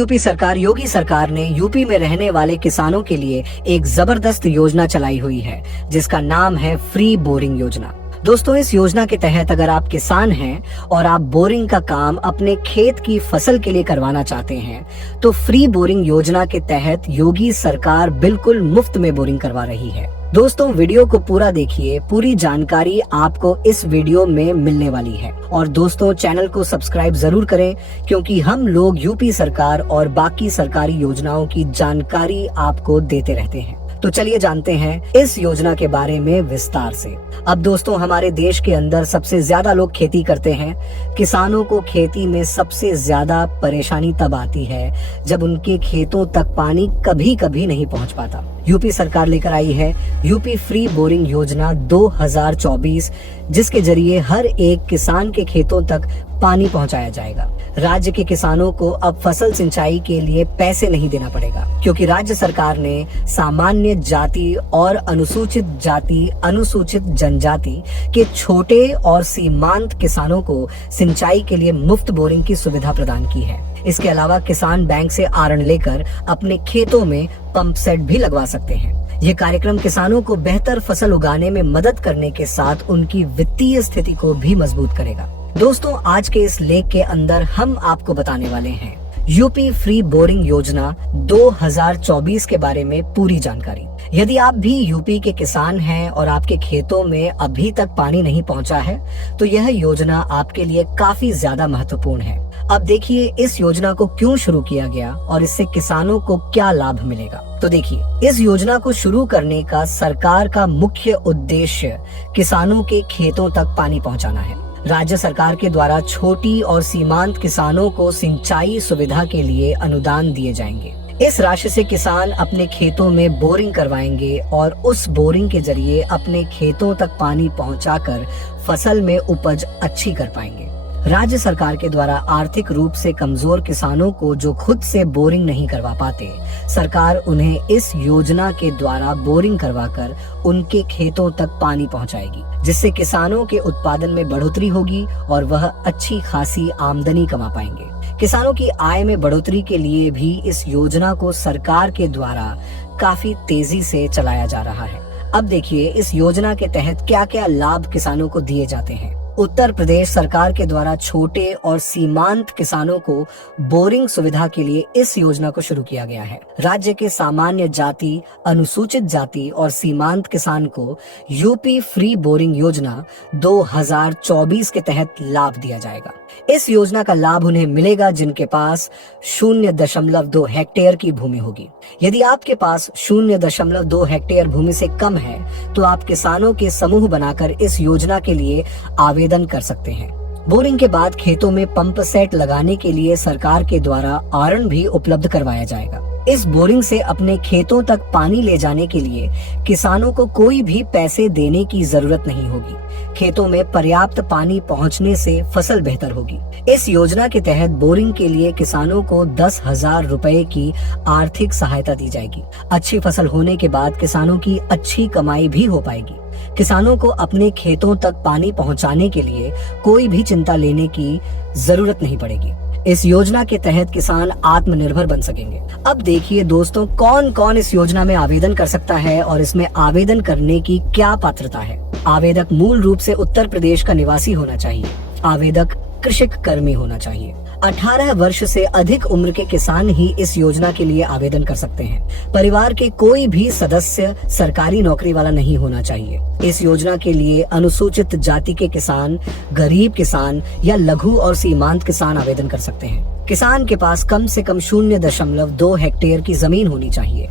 UP सरकार योगी सरकार ने यूपी में रहने वाले किसानों के लिए एक जबरदस्त योजना चलाई हुई है जिसका नाम है फ्री बोरिंग योजना। दोस्तों, इस योजना के तहत अगर आप किसान हैं और आप बोरिंग का काम अपने खेत की फसल के लिए करवाना चाहते हैं तो फ्री बोरिंग योजना के तहत योगी सरकार बिल्कुल मुफ्त में बोरिंग करवा रही है। दोस्तों, वीडियो को पूरा देखिए, पूरी जानकारी आपको इस वीडियो में मिलने वाली है। और दोस्तों, चैनल को सब्सक्राइब जरूर करें क्योंकि हम लोग यूपी सरकार और बाकी सरकारी योजनाओं की जानकारी आपको देते रहते हैं। तो चलिए जानते हैं इस योजना के बारे में विस्तार से। अब दोस्तों, हमारे देश के अंदर सबसे ज्यादा लोग खेती करते हैं। किसानों को खेती में सबसे ज्यादा परेशानी तब आती है जब उनके खेतों तक पानी कभी कभी नहीं पहुंच पाता। यूपी सरकार लेकर आई है यूपी फ्री बोरिंग योजना 2024, जिसके जरिए हर एक किसान के खेतों तक पानी पहुंचाया जाएगा। राज्य के किसानों को अब फसल सिंचाई के लिए पैसे नहीं देना पड़ेगा क्योंकि राज्य सरकार ने सामान्य जाति और अनुसूचित जाति, अनुसूचित जनजाति के छोटे और सीमांत किसानों को सिंचाई के लिए मुफ्त बोरिंग की सुविधा प्रदान की है। इसके अलावा किसान बैंक से आरण लेकर अपने खेतों में पंप सेट भी लगवा सकते हैं। ये कार्यक्रम किसानों को बेहतर फसल उगाने में मदद करने के साथ उनकी वित्तीय स्थिति को भी मजबूत करेगा। दोस्तों, आज के इस लेख के अंदर हम आपको बताने वाले हैं यूपी फ्री बोरिंग योजना 2024 के बारे में पूरी जानकारी। यदि आप भी यूपी के किसान हैं और आपके खेतों में अभी तक पानी नहीं पहुंचा है तो यह योजना आपके लिए काफी ज्यादा महत्वपूर्ण है। अब देखिए इस योजना को क्यों शुरू किया गया और इससे किसानों को क्या लाभ मिलेगा। तो देखिए, इस योजना को शुरू करने का सरकार का मुख्य उद्देश्य किसानों के खेतों तक पानी पहुंचाना है। राज्य सरकार के द्वारा छोटी और सीमांत किसानों को सिंचाई सुविधा के लिए अनुदान दिए जाएंगे। इस राशि से किसान अपने खेतों में बोरिंग करवाएंगे और उस बोरिंग के जरिए अपने खेतों तक पानी पहुंचाकर फसल में उपज अच्छी कर पाएंगे। राज्य सरकार के द्वारा आर्थिक रूप से कमजोर किसानों को जो खुद से बोरिंग नहीं करवा पाते, सरकार उन्हें इस योजना के द्वारा बोरिंग करवाकर उनके खेतों तक पानी पहुंचाएगी, जिससे किसानों के उत्पादन में बढ़ोतरी होगी और वह अच्छी खासी आमदनी कमा पाएंगे। किसानों की आय में बढ़ोतरी के लिए भी इस योजना को सरकार के द्वारा काफी तेजी से चलाया जा रहा है। अब देखिए इस योजना के तहत क्या क्या लाभ किसानों को दिए जाते हैं। उत्तर प्रदेश सरकार के द्वारा छोटे और सीमांत किसानों को बोरिंग सुविधा के लिए इस योजना को शुरू किया गया है। राज्य के सामान्य जाति, अनुसूचित जाति और सीमांत किसान को यूपी फ्री बोरिंग योजना 2024 के तहत लाभ दिया जाएगा। इस योजना का लाभ उन्हें मिलेगा जिनके पास 0.2 हेक्टेयर की भूमि होगी। यदि आपके पास 0.2 हेक्टेयर भूमि से कम है तो आप किसानों के समूह बनाकर इस योजना के लिए आवेदन कर सकते हैं। बोरिंग के बाद खेतों में पंप सेट लगाने के लिए सरकार के द्वारा आरण भी उपलब्ध करवाया जाएगा। इस बोरिंग से अपने खेतों तक पानी ले जाने के लिए किसानों को कोई भी पैसे देने की जरूरत नहीं होगी। खेतों में पर्याप्त पानी पहुंचने से फसल बेहतर होगी। इस योजना के तहत बोरिंग के लिए किसानों को 10,000 रुपए की आर्थिक सहायता दी जाएगी। अच्छी फसल होने के बाद किसानों की अच्छी कमाई भी हो पाएगी। किसानों को अपने खेतों तक पानी पहुंचाने के लिए कोई भी चिंता लेने की जरूरत नहीं पड़ेगी। इस योजना के तहत किसान आत्मनिर्भर बन सकेंगे। अब देखिए दोस्तों, कौन कौन इस योजना में आवेदन कर सकता है और इसमें आवेदन करने की क्या पात्रता है। आवेदक मूल रूप से उत्तर प्रदेश का निवासी होना चाहिए। आवेदक कृषक कर्मी होना चाहिए। 18 वर्ष से अधिक उम्र के किसान ही इस योजना के लिए आवेदन कर सकते हैं। परिवार के कोई भी सदस्य सरकारी नौकरी वाला नहीं होना चाहिए। इस योजना के लिए अनुसूचित जाति के किसान, गरीब किसान या लघु और सीमांत किसान आवेदन कर सकते हैं। किसान के पास कम से कम 0.2 हेक्टेयर की जमीन होनी चाहिए।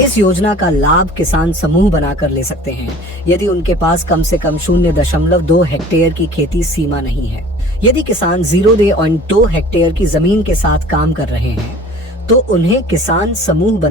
इस योजना का लाभ किसान समूह बनाकर ले सकते हैं यदि उनके पास कम से कम 0.2 हेक्टेयर की खेती सीमा नहीं है। यदि किसान 0.2 हेक्टेयर की जमीन के साथ काम कर रहे हैं तो उन्हें किसान समूह बना